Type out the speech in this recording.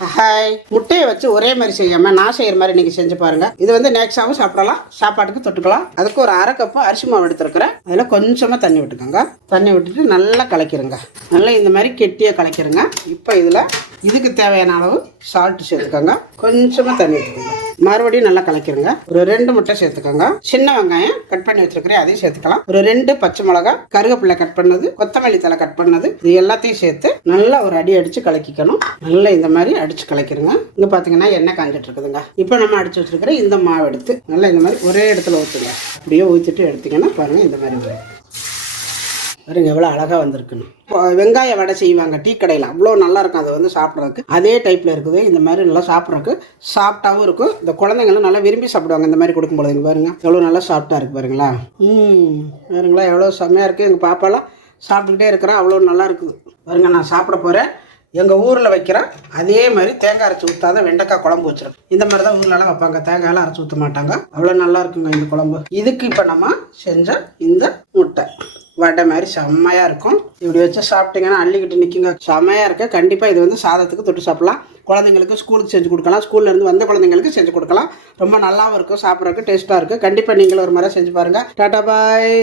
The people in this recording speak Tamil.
ஹாய், முட்டையை வச்சு ஒரே மாதிரி செய்யாமல் நான் செய்கிற மாதிரி நீங்கள் செஞ்சு பாருங்கள். இது வந்து நேக்ஸாகவும் சாப்பிடலாம், சாப்பாட்டுக்கு தொட்டுக்கலாம். அதுக்கு ஒரு அரை கப்பு அரிசி மாவு எடுத்துருக்குறேன். அதில் கொஞ்சமாக தண்ணி விட்டுக்கோங்க. தண்ணி விட்டுட்டு நல்லா கலக்கிடுங்க. நல்லா இந்த மாதிரி கெட்டியாக கலக்கிடுங்க. இப்போ இதில் இதுக்கு தேவையான அளவு சால்ட்டு சேர்த்துக்கோங்க. கொஞ்சமாக தண்ணி ஊற்றிக்கோங்க. மறுபடியும் நல்லா கலக்கிடுங்க. ஒரு 2 முட்டை சேர்த்துக்கோங்க. சின்ன வெங்காயம் கட் பண்ணி வச்சிருக்கிறேன், அதையும் சேர்த்துக்கலாம். ஒரு 2 பச்சை மிளகாய், கருவேப்பிலை கட் பண்ணது, கொத்தமல்லி தலை கட் பண்ணது, இது எல்லாத்தையும் சேர்த்து நல்லா ஒரு அடி அடித்து கலக்கிக்கணும். நல்லா இந்த மாதிரி அடித்து கலக்கிடுங்க. இங்கே பார்த்தீங்கன்னா எண்ணெய் காஞ்சிட்டு இருக்குதுங்க. இப்போ நம்ம அடித்து வச்சிருக்கிற இந்த மாவு எடுத்து நல்லா இந்த மாதிரி ஒரே இடத்துல ஊற்றுங்க. அப்படியே ஊற்றிட்டு எடுத்திங்கன்னா பாருங்கள் இந்த மாதிரி வரும். பாருங்க எவ்வளோ அழகாக வந்திருக்குன்னு. வெங்காய வடை செய்வாங்க டீ கடையில், அவ்வளோ நல்லா இருக்கும். அது வந்து சாப்பிட்றதுக்கு அதே டைப்பில் இருக்குது. இந்த மாதிரி நல்லா சாப்பிட்றதுக்கு சாஃப்டாகவும் இருக்கும். இந்த குழந்தைங்களும் நல்லா விரும்பி சாப்பிடுவாங்க இந்த மாதிரி கொடுக்கும்போது. இங்கே பாருங்க எவ்வளோ நல்லா சாஃப்டாக இருக்குது பாருங்களா. பாருங்களா எவ்வளோ செம்மையாக இருக்குது. எங்கள் பாப்பாலாம் சாப்பிட்டுக்கிட்டே இருக்கிறா, அவ்வளோ நல்லா இருக்குது பாருங்க. நான் சாப்பிட போகிறேன். எங்கள் ஊரில் வைக்கிறேன் அதே மாதிரி தேங்காய் அரைச்சி ஊற்றாத வெண்டைக்காய் குழம்பு வச்சிருக்கேன். இந்த மாதிரி தான் ஊர்லலாம் வைப்பாங்க, தேங்காயெல்லாம் அரைச்சி ஊற்ற மாட்டாங்க. அவ்வளோ நல்லா இருக்குங்க இந்த குழம்பு. இதுக்கு இப்போ நம்ம செஞ்ச இந்த முட்டை வடை மாதிரி செம்மையாக இருக்கும். இப்படி வச்சு சாப்பிட்டீங்கன்னா அள்ளிக்கிட்டு நிற்குங்க, செம்மையாக இருக்க. கண்டிப்பாக இது வந்து சாதத்துக்கு தொட்டு சாப்பிட்லாம். குழந்தைங்களுக்கு ஸ்கூலுக்கு செஞ்சு கொடுக்கலாம், ஸ்கூல்லேருந்து வந்த குழந்தைங்களுக்கு செஞ்சு கொடுக்கலாம். ரொம்ப நல்லாவும் இருக்கும், சாப்பிட்றதுக்கு டேஸ்ட்டாக இருக்குது. கண்டிப்பாக நீங்களும் ஒரு முறை செஞ்சு பாருங்கள். டாடா பாய்.